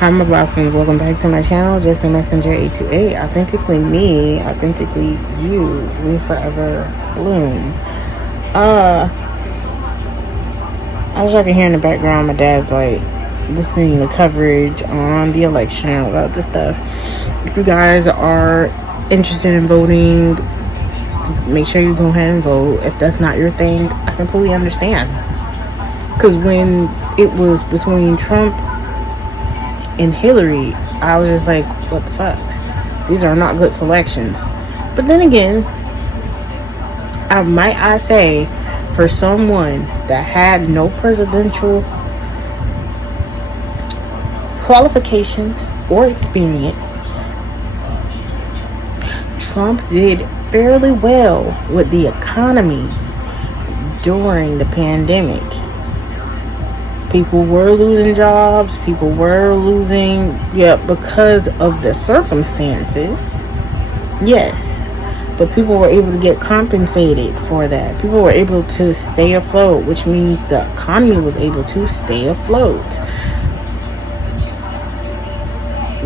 Hi, my blossoms. Welcome back to my channel. Just a messenger 828. Authentically me, authentically you. We forever bloom. As y'all can hear in the background, my dad's like listening to coverage on the election and all that other stuff. If you guys are interested in voting, make sure you go ahead and vote. If that's not your thing, I completely understand. Because when it was between Trump and Hillary, I was just like, what the fuck? These are not good selections. But then again, I say, for someone that had no presidential qualifications or experience, Trump did fairly well with the economy during the pandemic. People were losing jobs. People were losing, because of the circumstances. Yes. But people were able to get compensated for that. People were able to stay afloat, which means the economy was able to stay afloat.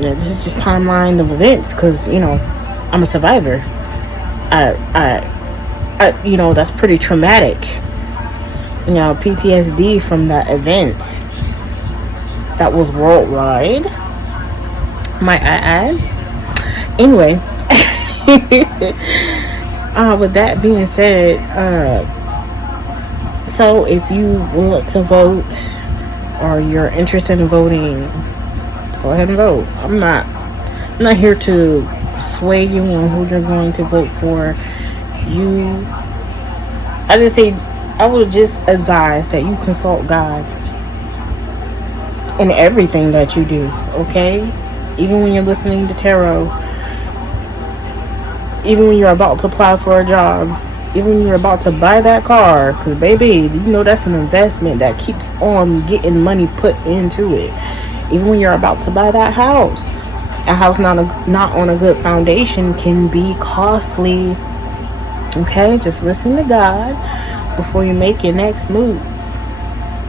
Yeah, this is just timeline of events because, I'm a survivor. That's pretty traumatic. PTSD from that event that was worldwide, might I add. Anyway, with that being said, so if you want to vote or you're interested in voting, go ahead and vote. I'm not here to sway you on who you're going to vote for. I would just advise that you consult God in everything that you do, okay? Even when you're listening to tarot, even when you're about to apply for a job, even when you're about to buy that car, because baby, that's an investment that keeps on getting money put into it. Even when you're about to buy that house, a house not on a good foundation can be costly, okay? Just listen to God before you make your next move.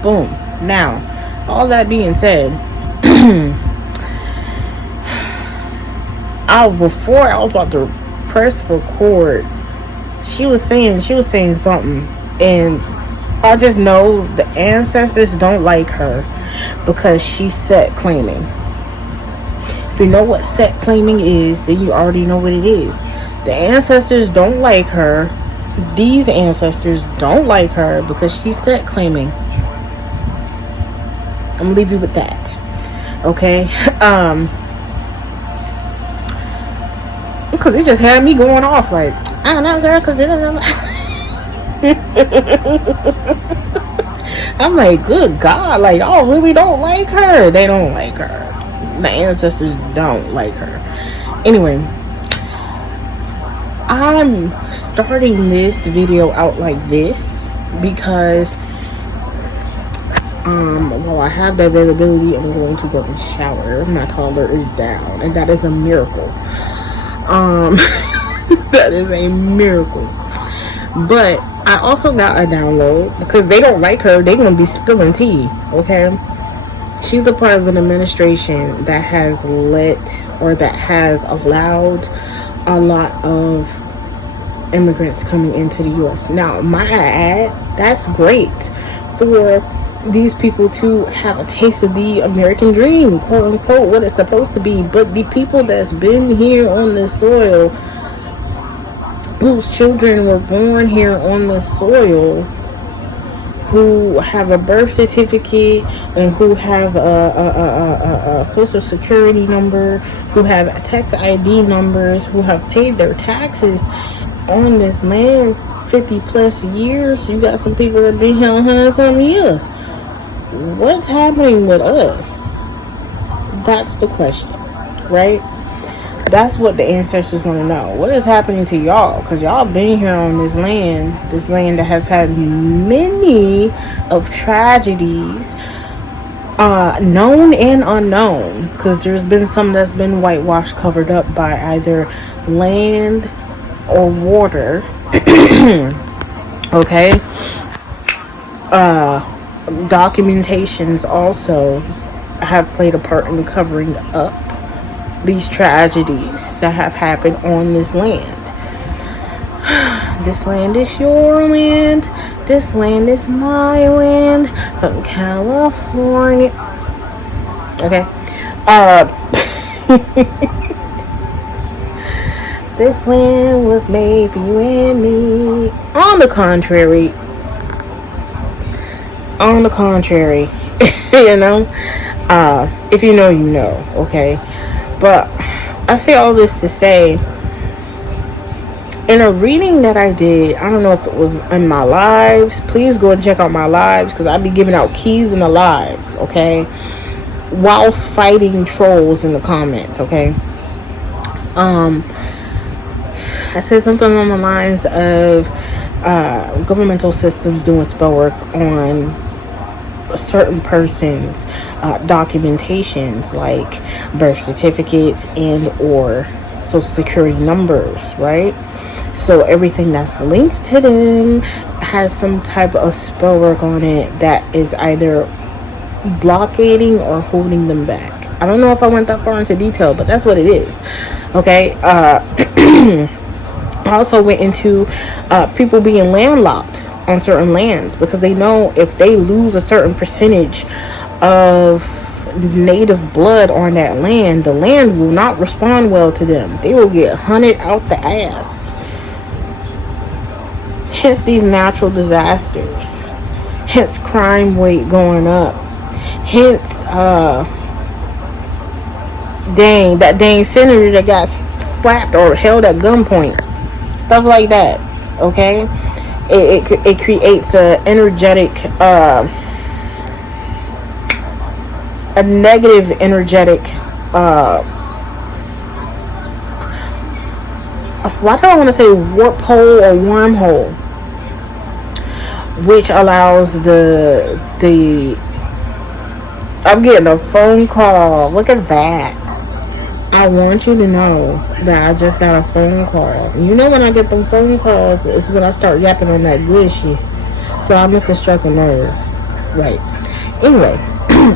Boom. Now, all that being said, before I was about to press record, she was saying something, and I just know the ancestors don't like her because she's set claiming. If you know what set claiming is, then you already know what it is. The ancestors don't like her. These ancestors don't like her because she's set claiming. I'm gonna leave you with that, okay? Because it just had me going off like, I don't know, girl, because it don't know. I'm like, good God, like, y'all really don't like her. They don't like her. The ancestors don't like her. Anyway, I'm starting this video out like this because while I have the availability, I'm going to go and shower. My toddler is down, and that is a miracle. That is a miracle. But I also got a download because they don't like her. They're gonna be spilling tea, okay? She's a part of an administration that has allowed a lot of immigrants coming into the U.S. Now, might I add, that's great for these people to have a taste of the American dream, quote unquote, what it's supposed to be. But the people that's been here on this soil, whose children were born here on this soil, who have a birth certificate and who have a social security number, who have tax ID numbers, who have paid their taxes on this land 50 plus years. You got some people that been here 100-something years. What's happening with us? That's the question, right? That's what the ancestors want to know. What is happening to y'all? Because y'all been here on this land that has had many of tragedies, known and unknown, because there's been some that's been whitewashed, covered up by either land or water. Okay. Documentations also have played a part in covering up these tragedies that have happened on this land. This land is your land. This land is my land. From California. Okay. This land was made for you and me. On the contrary, you know, if you know, you know, okay. But I say all this to say, in a reading that I did, I don't know if it was in my lives. Please go and check out my lives, because I be giving out keys in the lives, okay, whilst fighting trolls in the comments, okay. I said something on the lines of governmental systems doing spell work on a certain person's documentations, like birth certificates and or social security numbers, right? So everything that's linked to them has some type of spell work on it that is either blockading or holding them back. I don't know if I went that far into detail, but that's what it is, okay. I also went into people being landlocked on certain lands, because they know if they lose a certain percentage of native blood on that land, the land will not respond well to them. They will get hunted out the ass. Hence these natural disasters. Hence crime rate going up. Hence that dang senator that got slapped or held at gunpoint. Stuff like that, okay. It creates a energetic, a negative energetic. Why do I want to say warp hole or wormhole, which allows the. I'm getting a phone call. Look at that. I want you to know that I just got a phone call. You know, when I get them phone calls, it's when I start yapping on that good shit. So I must have struck a nerve. Right. Anyway,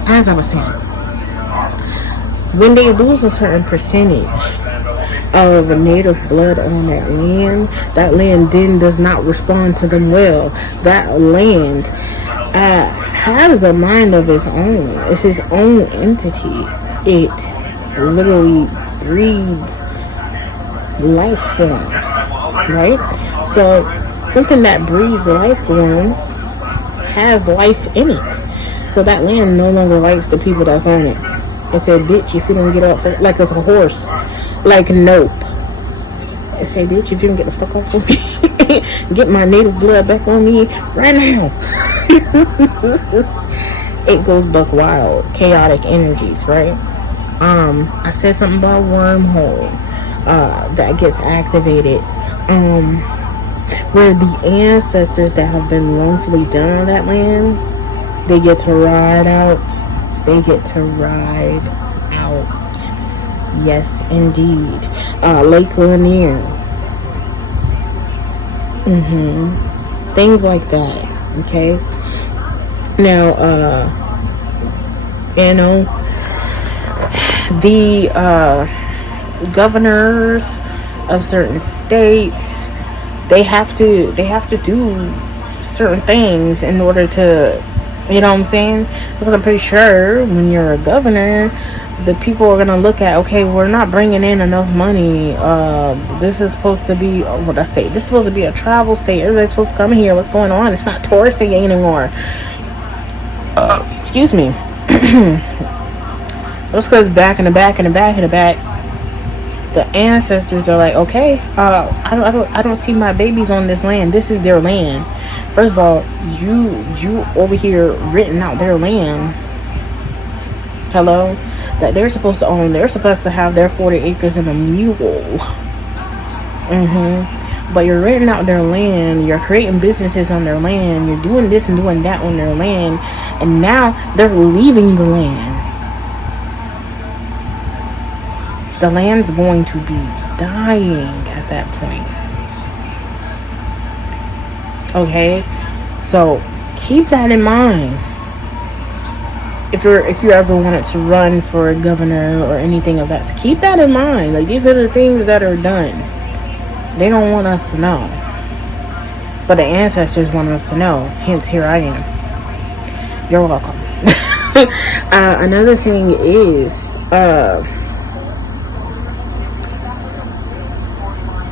as I was saying, when they lose a certain percentage of native blood on that land then does not respond to them well. That land has a mind of its own. It's its own entity. It literally breeds life forms, right? So something that breeds life forms has life in it. So that land no longer likes the people that's on it. It said, bitch, if you don't get off, like it's a horse, like nope. It said, bitch, if you don't get the fuck off of me, get my native blood back on me right now. It goes buck wild, chaotic energies, right? I said something about a wormhole that gets activated, where the ancestors that have been wrongfully done on that land, they get to ride out. They get to ride out. Yes, indeed. Lake Lanier. Things like that. Okay. Now, you know, the governors of certain states, they have to do certain things in order to, you know what I'm saying? Because I'm pretty sure when you're a governor, the people are going to look at, okay, we're not bringing in enough money. This is supposed to be, this is supposed to be a travel state. Everybody's supposed to come here. What's going on? It's not touristing anymore. Excuse me. Just because back in the back, the ancestors are like, okay, I don't see my babies on this land. This is their land. First of all, you over here renting out their land. Hello, that they're supposed to own. They're supposed to have their 40 acres and a mule. But you're renting out their land. You're creating businesses on their land. You're doing this and doing that on their land, and now they're leaving the land. The land's going to be dying at that point. Okay? So keep that in mind. if you ever wanted to run for a governor or anything of that, so keep that in mind. Like, these are the things that are done. They don't want us to know, but the ancestors want us to know. Hence, here I am. You're welcome. Another thing is,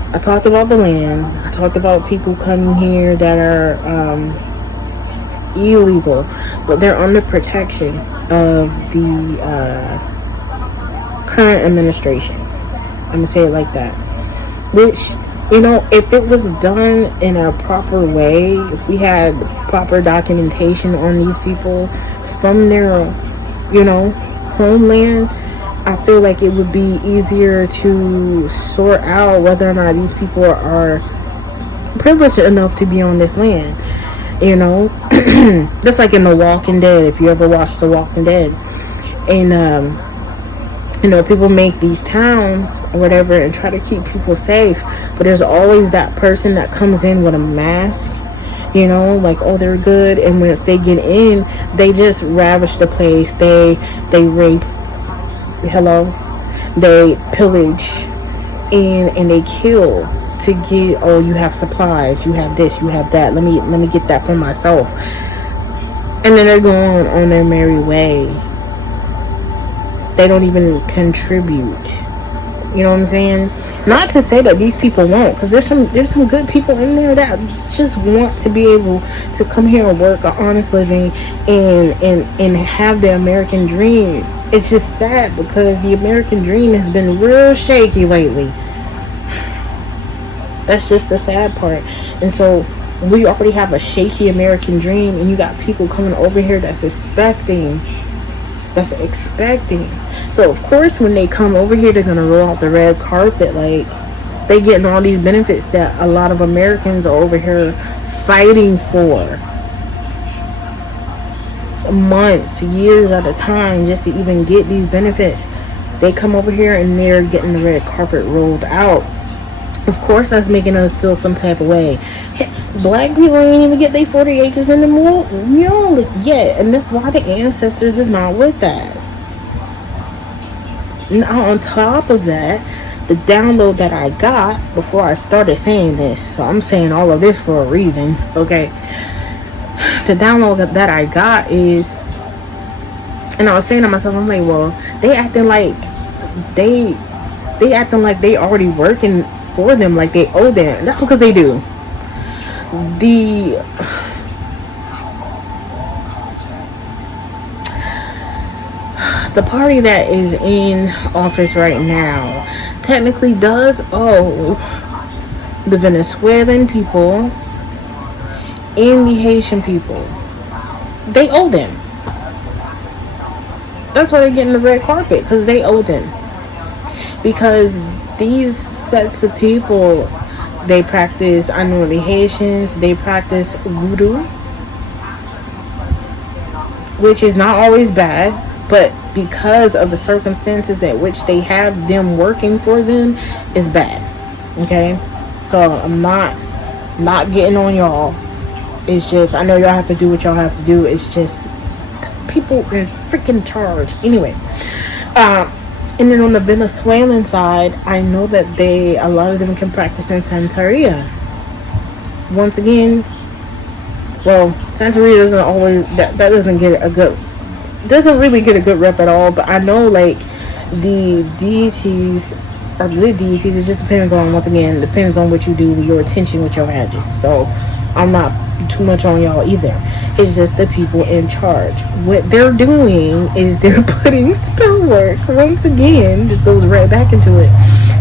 I talked about the land. I talked about people coming here that are illegal, but they're under protection of the current administration. I'm gonna say it like that. Which, you know, if it was done in a proper way, if we had proper documentation on these people from their, you know, homeland, I feel like it would be easier to sort out whether or not these people are privileged enough to be on this land. You know, just like in The Walking Dead, if you ever watched The Walking Dead, and you know, people make these towns or whatever and try to keep people safe, but there's always that person that comes in with a mask, you know, like, oh, they're good, and once they get in, they just ravish the place. They rape, they pillage, and they kill to get, oh, you have supplies, you have this, you have that, let me get that for myself, and then they're going on their merry way. They don't even contribute. You know what I'm saying? Not to say that these people won't, because there's some good people in there that just want to be able to come here and work an honest living and have the American dream. It's just sad because the American dream has been real shaky lately. That's just the sad part. And so we already have a shaky American dream, and you got people coming over here that's expecting. So of course when they come over here, they're gonna roll out the red carpet. Like, they getting all these benefits that a lot of Americans are over here fighting for months, years at a time, just to even get these benefits. They come over here and they're getting the red carpet rolled out. Of course that's making us feel some type of way. Black people ain't even get their 40 acres in the mule yet, and that's why the ancestors is not with that. Now on top of that, the download that I got before I started saying this, so I'm saying all of this for a reason, okay? The download that I got is, and I was saying to myself, I'm like, well, they acting like they already working for them, like they owe them. That's because they do. The party that is in office right now technically does owe the Venezuelan people and the Haitian people. They owe them. That's why they're getting the red carpet, because they owe them. Because these sets of people, they practice, I know the Haitians, they practice voodoo, which is not always bad, but because of the circumstances at which they have them working for them, is bad. Okay? So I'm not getting on y'all. It's just, I know y'all have to do what y'all have to do. It's just people in freaking charge. Anyway, and then on the Venezuelan side, I know that a lot of them can practice in Santeria. Once again, well, Santeria doesn't always, that doesn't get a good, doesn't really get a good rep at all, but I know, like, the deities are good deities. It just depends on, once again, depends on what you do with your attention, with your magic. So I'm not too much on y'all either. It's just the people in charge. What they're doing is they're putting spell work. Once again, this goes right back into it.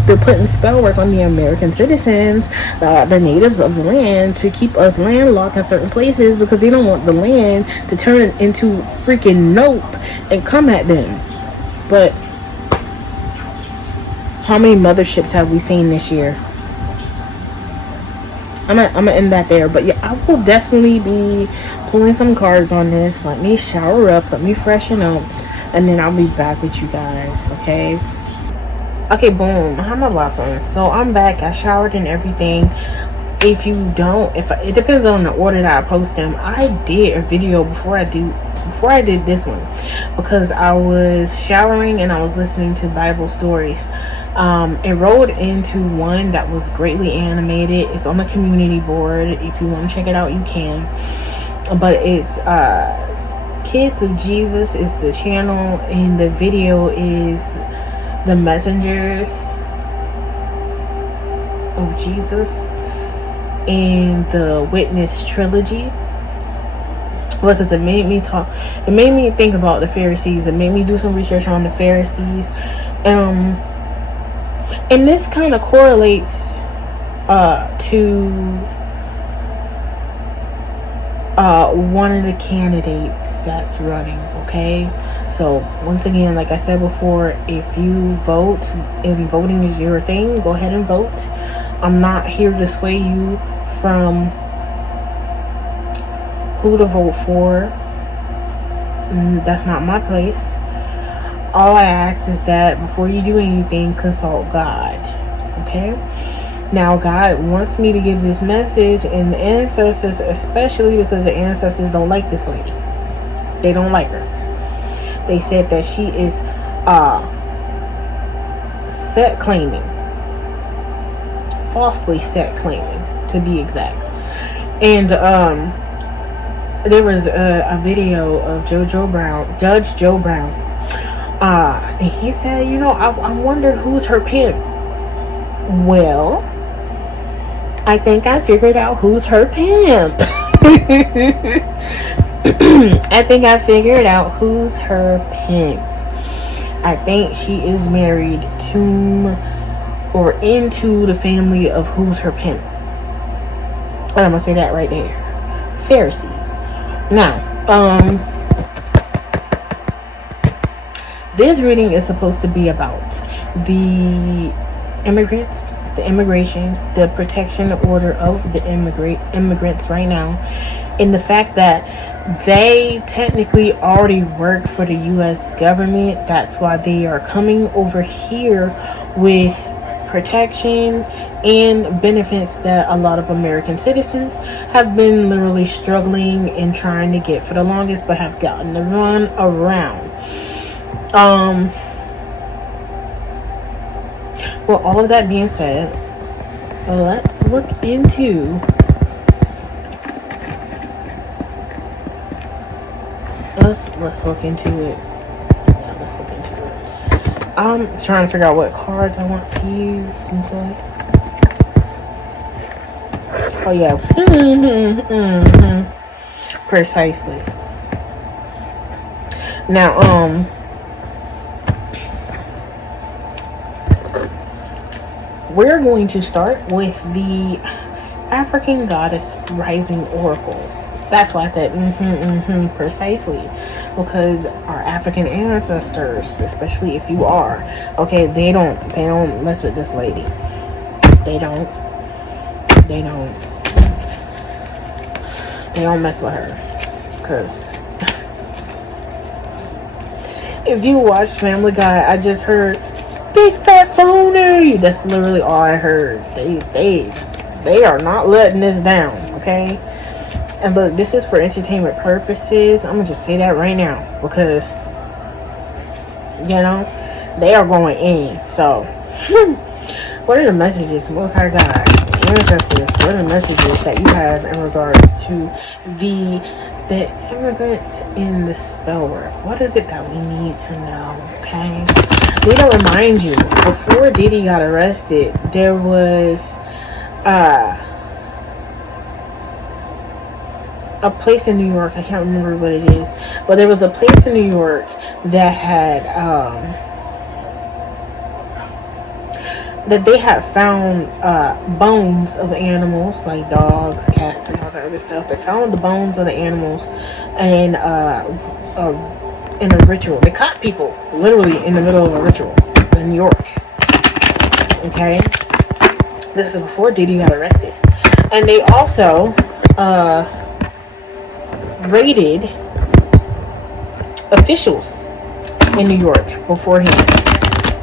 They're putting spell work on the American citizens, the natives of the land, to keep us landlocked in certain places, because they don't want the land to turn into freaking nope and come at them. But how many motherships have we seen this year? I'm gonna end that there. But yeah, I will definitely be pulling some cards on this. Let me shower up, let me freshen up, and then I'll be back with you guys. Okay, boom. Ivyblossum. So I'm back. I showered and everything. If you don't, it depends on the order that I post them. I did a video before I before I did this one, because I was showering and I was listening to Bible stories. It rolled into one that was greatly animated. It's on the community board. If you want to check it out, you can. But it's Kids of Jesus is the channel, and the video is the messengers of Jesus and the Witness trilogy. Because it made me think about the Pharisees. It made me do some research on the Pharisees. And this kind of correlates to one of the candidates that's running. Okay, so once again, like I said before, if you vote and voting is your thing, go ahead and vote. I'm not here to sway you from who to vote for. That's not my place. All I ask is that before you do anything, consult God. Okay? Now, God wants me to give this message, and the ancestors, especially because the ancestors don't like this lady. They don't like her. They said that she is set claiming, falsely set claiming, to be exact. And there was a video of Judge Joe Brown, and he said, I wonder who's her pimp. Well, I think I figured out who's her pimp. I think I figured out who's her pimp. I think she is married to or into the family of who's her pimp. And I'm gonna say that right there. Pharisees. Now, this reading is supposed to be about the immigrants, the immigration, the protection order of the immigrants right now, and the fact that they technically already work for the U.S. government. That's why they are coming over here with protection and benefits that a lot of American citizens have been literally struggling and trying to get for the longest, but have gotten to run around. Well, all of that being said, let's look into let's look into it. Yeah, let's look into it. I'm trying to figure out what cards I want to use. Okay. Oh yeah. Precisely. Now, we're going to start with the African Goddess Rising Oracle. That's why I said precisely, because our African ancestors, especially if you are, okay, they don't mess with this lady. They don't mess with her, because if you watch Family Guy, I just heard big fat phony. That's literally all I heard. They are not letting this down, okay? And look, this is for entertainment purposes. I'm gonna just say that right now, because they are going in. So what are the messages, Most High God, ancestors? What are the messages that you have in regards to the immigrants in the spell work? What is it that we need to know? Okay, we need to remind you, before Diddy got arrested, there was a place in New York, I can't remember what it is, but there was a place in New York that had that they had found bones of animals, like dogs, cats, and all that other stuff. They found the bones of the animals and in a ritual. They caught people literally in the middle of a ritual in New York. Okay, this is before Diddy got arrested, and they also raided officials in New York beforehand.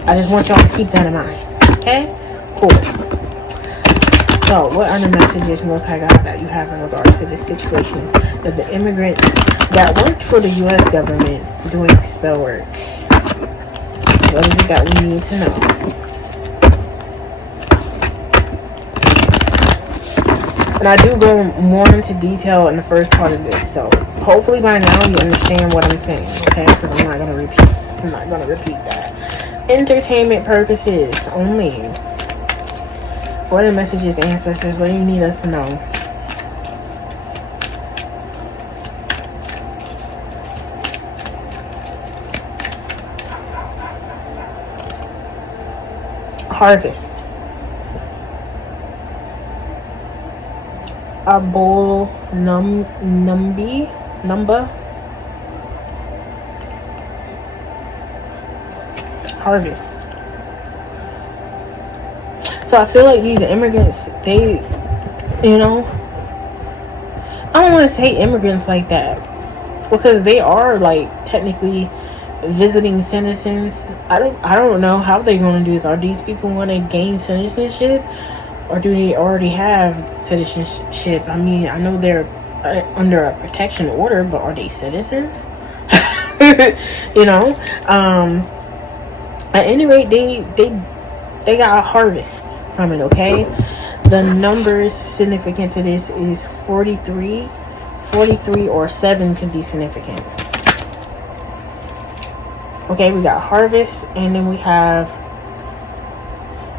I just want y'all to keep that in mind. Okay? Cool. So, what are the messages, Most High God, that you have in regards to this situation of the immigrants that worked for the U.S. government doing spell work. What is it that we need to know? And I do go more into detail in the first part of this, so hopefully by now you understand what I'm saying, okay? Because I'm not gonna repeat that. Entertainment purposes only. What are the messages, ancestors? What do you need us to know? Harvest. A bowl number. Harvest. So I feel like these immigrants, they, you know, I don't want to say immigrants like that, because they are like technically visiting citizens. I don't know how they're going to do this. Are these people going to gain citizenship, or do they already have citizenship? I mean, I know they're under a protection order, but are they citizens? You know, at any rate, they got a harvest from it, okay? The numbers significant to this is 43 or 7 can be significant. Okay, we got harvest, and then we have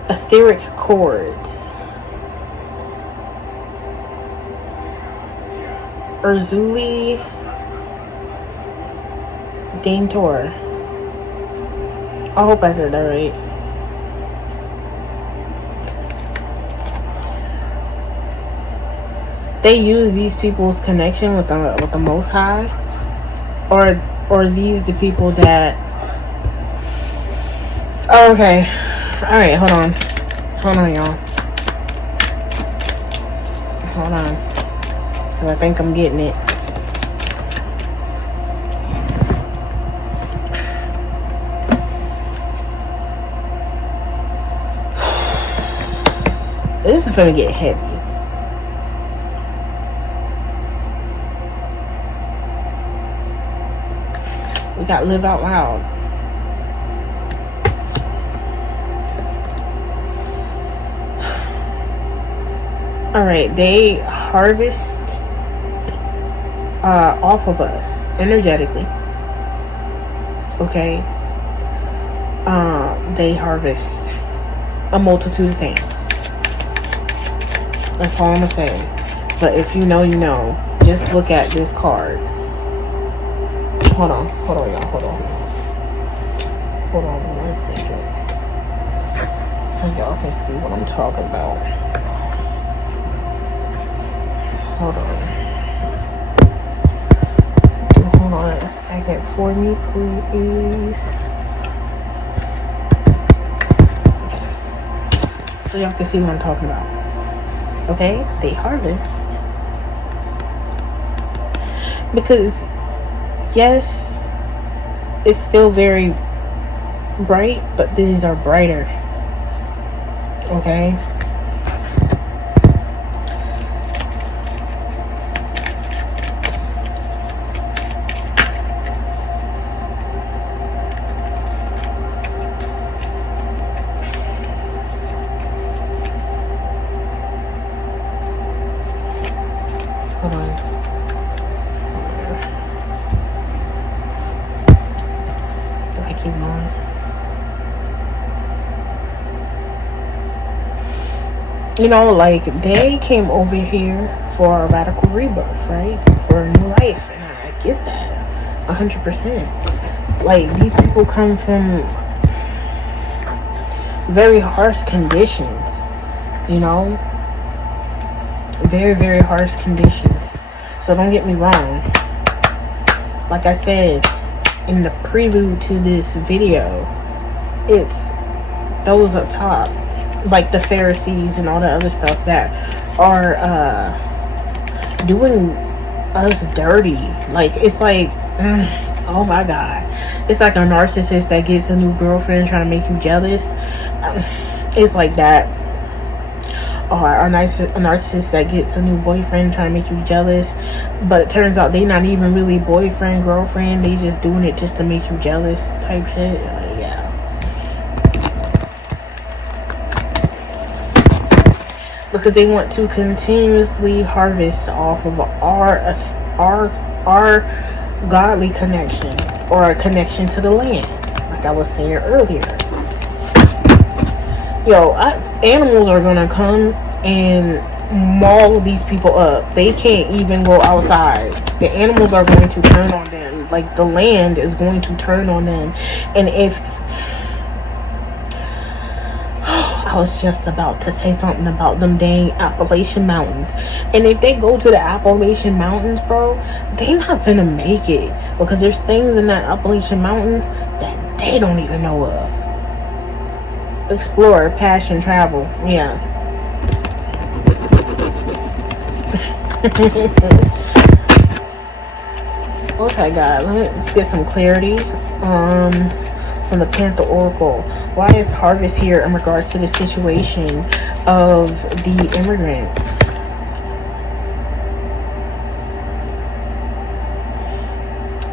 etheric chords. Urzuli Daintor. I hope I said that right. They use these people's connection with the Most High, or these the people that. Oh, okay, all right. Hold on, y'all. Hold on, because I think I'm getting it. This is gonna get heavy. We got live out loud. All right, they harvest off of us energetically. Okay. They harvest a multitude of things. That's all I'm gonna say. But if you know, you know. Just look at this card. Hold on, y'all. Hold on 1 second, so y'all can see what I'm talking about. Hold on a second for me, please. Okay. So y'all can see what I'm talking about. Okay, they harvest because yes, it's still very bright, but these are brighter. Okay. Hold on. Do I keep going? You know, like, they came over here for a radical rebirth, right? For a new life. And I get that 100%. Like, these people come from very harsh conditions, you know? Very, very harsh conditions. So don't get me wrong. Like I said in the prelude to this video, it's those up top, like the Pharisees and all the other stuff that are doing us dirty. Like, it's like, oh my God, it's like a narcissist that gets a new girlfriend trying to make you jealous. It's like that. or a narcissist that gets a new boyfriend trying to make you jealous, but it turns out they not even really boyfriend, girlfriend, they just doing it just to make you jealous type shit. Like, yeah. Because they want to continuously harvest off of our godly connection, or a connection to the land, like I was saying earlier. Animals are gonna come and maul these people up. They can't even go outside. The animals are going to turn on them. Like, the land is going to turn on them. And if I was just about to say something about them dang Appalachian Mountains. And if they go to the Appalachian Mountains, bro, they not gonna make it. Because there's things in that Appalachian Mountains that they don't even know of. Explore, passion, travel. Yeah. Okay, guys, let's get some clarity from the Panther Oracle. Why is harvest here in regards to the situation of the immigrants?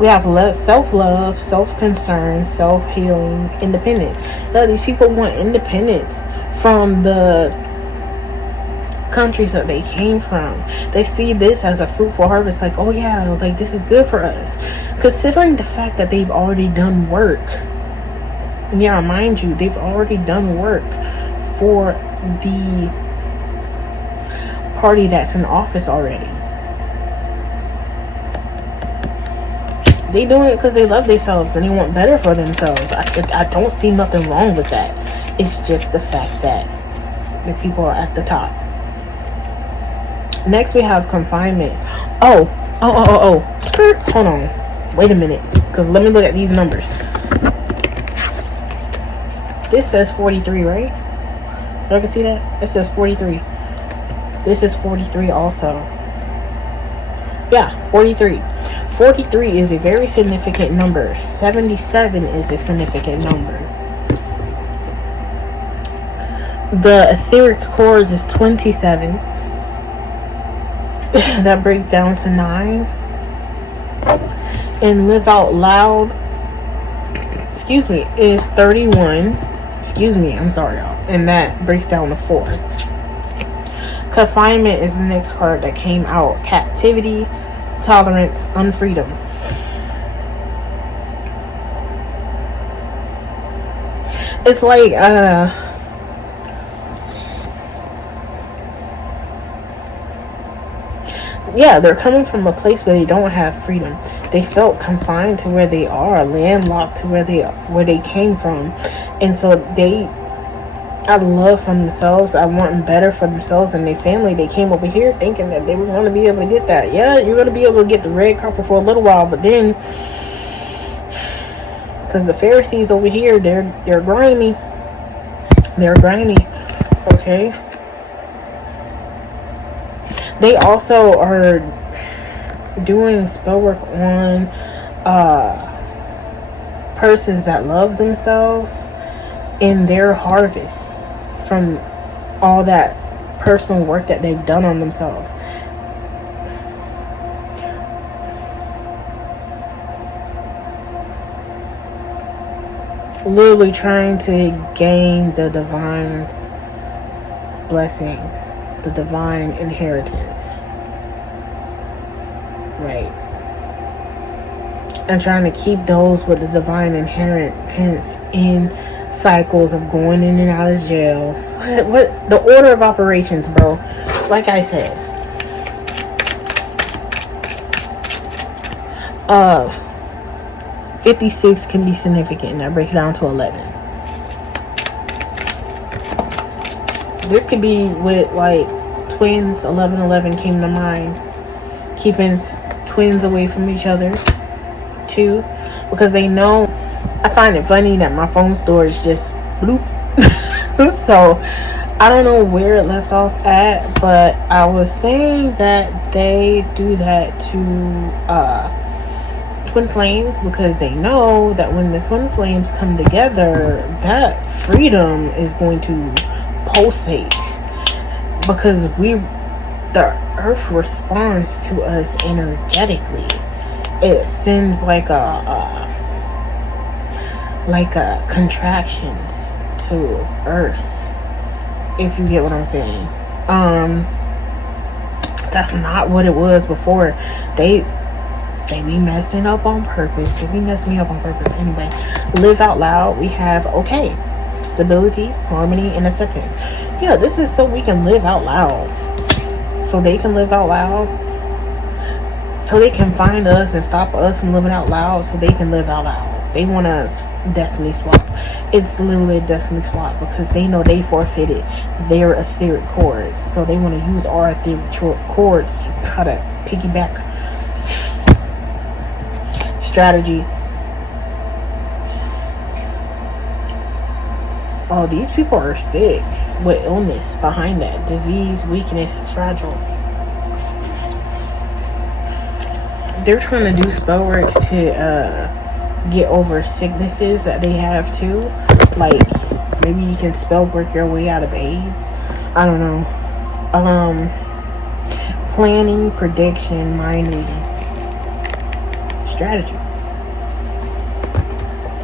We have self-love, self-concern, self-healing, independence. Now, these people want independence from the countries that they came from. They see this as a fruitful harvest, like, oh yeah, like, this is good for us. Considering the fact that they've already done work. Yeah, mind you, they've already done work for the party that's in office already. They doing it because they love themselves and they want better for themselves. I don't see nothing wrong with that. It's just the fact that the people are at the top. Next, we have confinement. Oh. Hold on. Wait a minute. Because let me look at these numbers. This says 43, right? You can see that? It says 43. This is 43 also. Yeah, 43. 43 is a very significant number. 77 is a significant number. The etheric cores is 27. That breaks down to 9. And live out loud, is 31. I'm sorry, y'all. And that breaks down to 4. Confinement is the next card that came out. Captivity, tolerance, unfreedom. It's like, yeah, they're coming from a place where they don't have freedom. They felt confined to where they are, landlocked to where they came from. And so they out of love for themselves, I wanting better for themselves and their family, they came over here thinking that they were going to be able to get that. Yeah, you're going to be able to get the red carpet for a little while, but then, because the Pharisees over here, they're grimy. They're grimy. Okay. They also are doing spell work on persons that love themselves in their harvest from all that personal work that they've done on themselves. Literally trying to gain the divine's blessings, the divine inheritance. Right. And trying to keep those with the divine inheritance in cycles of going in and out of jail. What the order of operations, bro? Like I said, 56 can be significant, and that breaks down to 11. This could be with like twins. 1111 came to mind. Keeping twins away from each other too, because they know. I find it funny that my phone storage just bloop. So I don't know where it left off at, but I was saying that they do that to twin flames because they know that when the twin flames come together, that freedom is going to pulsate. because the earth responds to us energetically. It sends like a contractions to earth, if you get what I'm saying. That's not what it was before. They be messing up on purpose. They be messing me up on purpose. Anyway, live out loud. We have okay, stability, harmony, and acceptance. Yeah, this is so we can live out loud. So they can live out loud. So they can find us and stop us from living out loud. So they can live out loud. They want us destiny swap. It's literally a destiny swap because they know they forfeited their etheric cords. So they want to use our etheric cords to try to piggyback strategy. Oh, these people are sick with illness behind that. Disease, weakness, fragile. They're trying to do spell work to get over sicknesses that they have too. Like, maybe you can spell work your way out of AIDS. I don't know. Planning, prediction, mind reading. Strategy.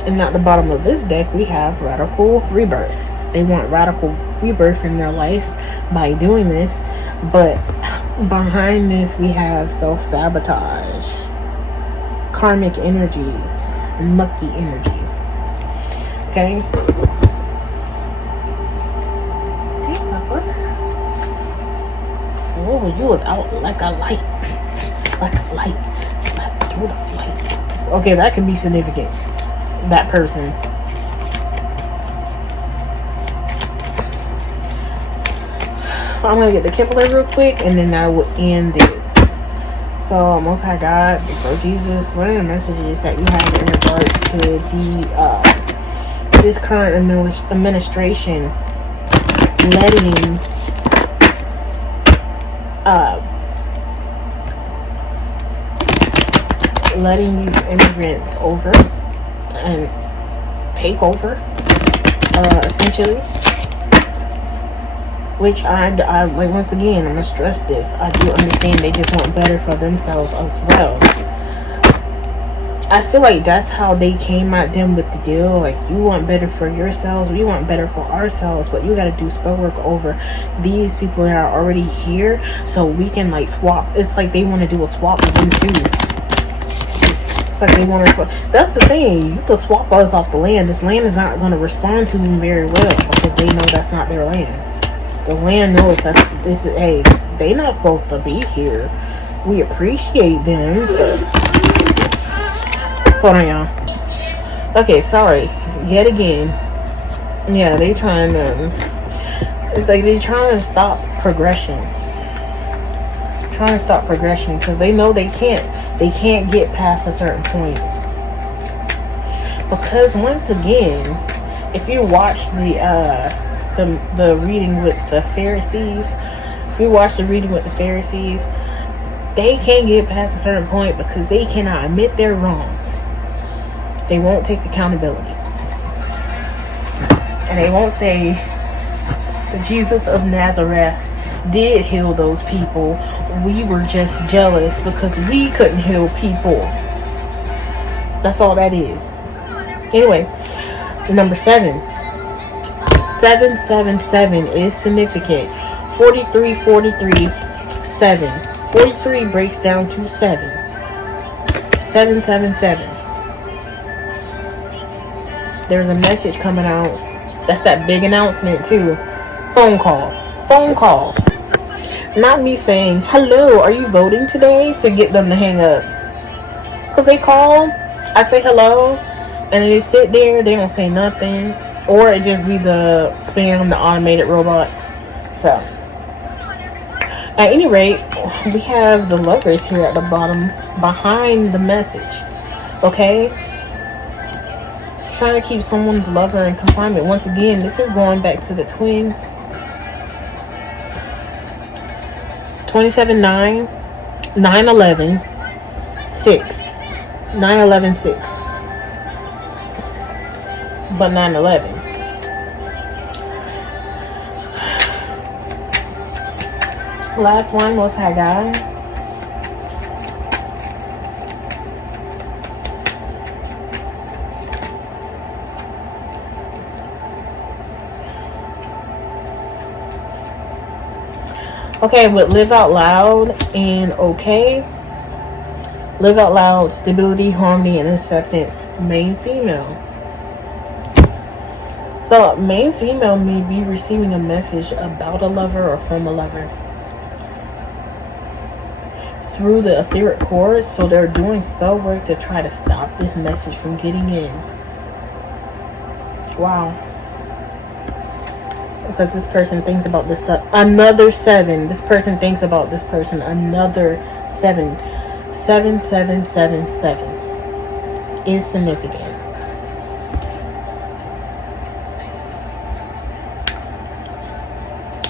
And at the bottom of this deck, we have radical rebirth. They want radical rebirth in their life by doing this. But behind this, we have self-sabotage, karmic energy, mucky energy. Okay? Oh, you was out like a light. Like a light. Slept through the flight. Okay, that can be significant. That person. I'm going to get the Kepler real quick, and then I will end it. So, Most High God, before Jesus, what are the messages that you have in regards to the this current administration letting these immigrants over and take over, essentially? Which I like, once again, I'm gonna stress this. I do understand they just want better for themselves as well. I feel like that's how they came at them with the deal. Like, you want better for yourselves, we want better for ourselves, but you gotta do spell work over these people that are already here so we can like swap. It's like they want to do a swap with them too. It's like they want to swap. That's the thing. You can swap us off the land. This land is not going to respond to them very well because they know that's not their land. The land knows that this is, hey, they not supposed to be here. We appreciate them, but hold on, y'all. Okay, sorry. Yet again. Yeah, they trying to, it's like they trying to stop progression. Trying to stop progression because they know they can't get past a certain point. Because once again, if you watch the reading with the Pharisees, they can't get past a certain point because they cannot admit their wrongs. They won't take accountability. And they won't say Jesus of Nazareth did heal those people. We were just jealous because we couldn't heal people. That's all that is. Anyway, number 7. 777 is significant. 43, 7. 43 breaks down to 7. 777. There's a message coming out. That's that big announcement too. Phone call. Not me saying, hello, are you voting today? To get them to hang up. Because they call, I say hello, and they sit there, they don't say nothing. Or it just be the spam, the automated robots. So, at any rate, we have the Lovers here at the bottom, behind the message. Okay? Trying to keep someone's lover in confinement. Once again, this is going back to the twins. 27-9, 9-11, 6. 9-11, 6. But 9-11. Last one was Haggai. Okay, with live out loud and okay. Live out loud, stability, harmony, and acceptance. Main female. So, main female may be receiving a message about a lover or from a lover through the etheric chords. So, they're doing spell work to try to stop this message from getting in. Wow. Because this person thinks about this. Another 7. This person thinks about this person. Another 7. 7777 is significant.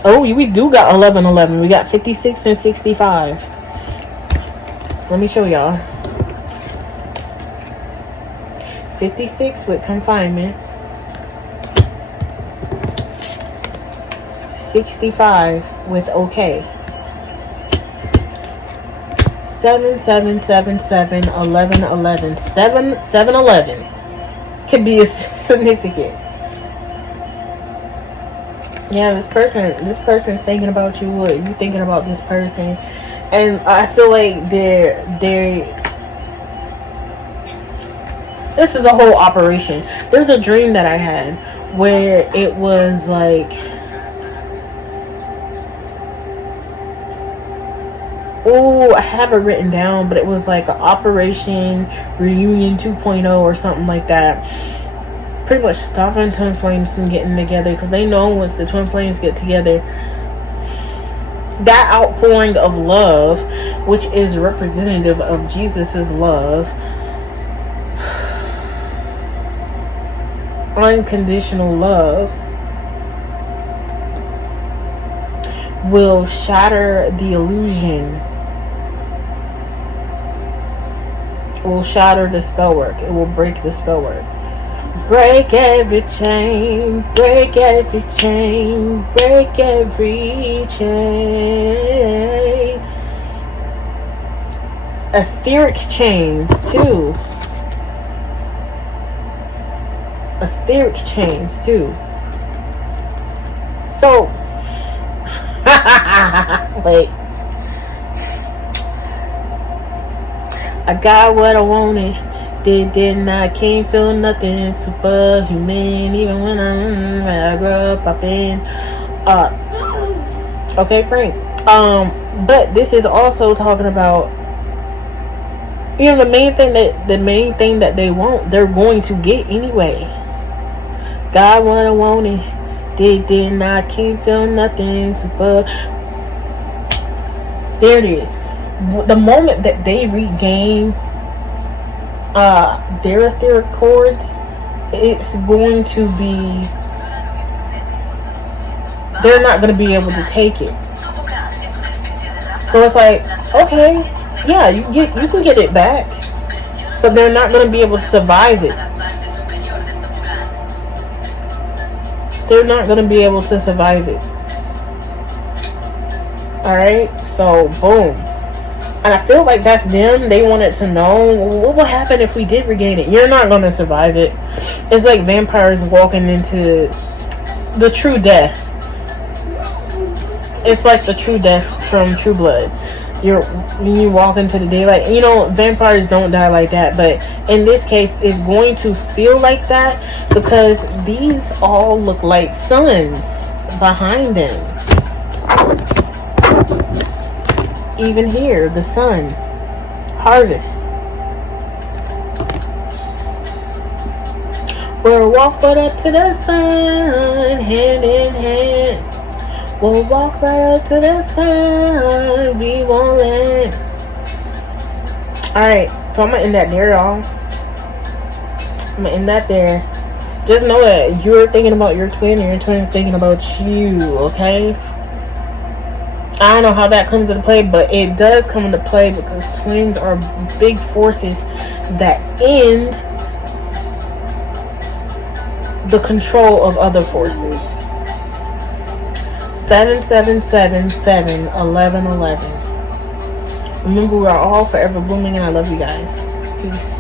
Oh, we do got 1111. We got 56 and 65. Let me show y'all. 56 with confinement. 65 with okay. 7777 1111 711 can be significant. Yeah, this person's thinking about you. What you thinking about this person? And I feel like this is a whole operation. There's a dream that I had where it was like, oh, I have it written down, but it was like an Operation Reunion 2.0 or something like that. Pretty much stopping twin flames from getting together, because they know once the twin flames get together, that outpouring of love, which is representative of Jesus's love, unconditional love, will shatter the illusion. Will shatter the spell work. It will break the spell work. Break every chain, break every chain, break every chain. Etheric chains too. Etheric chains too. So wait. I got what I wanted. Didn't I can't feel nothing. Superhuman. Even when I grew up popping. Okay, Frank. But this is also talking about, you know, the main thing that they want, they're going to get anyway. Got what I wanted. Didn't I can't feel nothing. Super. There it is. The moment that they regain their etheric chords, it's going to be, they're not going to be able to take it. So it's like, okay, yeah, you can get it back, but they're not going to be able to survive it. They're not going to be able to survive it. Alright, so boom. And I feel like that's them. They wanted to know what will happen if we did regain it. You're not going to survive it. It's like vampires walking into the true death. It's like the true death from True Blood. When you walk into the daylight. You know, vampires don't die like that. But in this case, it's going to feel like that because these all look like suns behind them. Even here, the sun, harvest. We'll walk right up to the sun, hand in hand. We'll walk right up to the sun, we won't land. Alright, so I'm gonna end that there, y'all. I'm gonna end that there. Just know that you're thinking about your twin and your twin's thinking about you, okay? I don't know how that comes into play, but it does come into play because twins are big forces that end the control of other forces. 777-1111. Remember, we are all forever blooming, and I love you guys. Peace.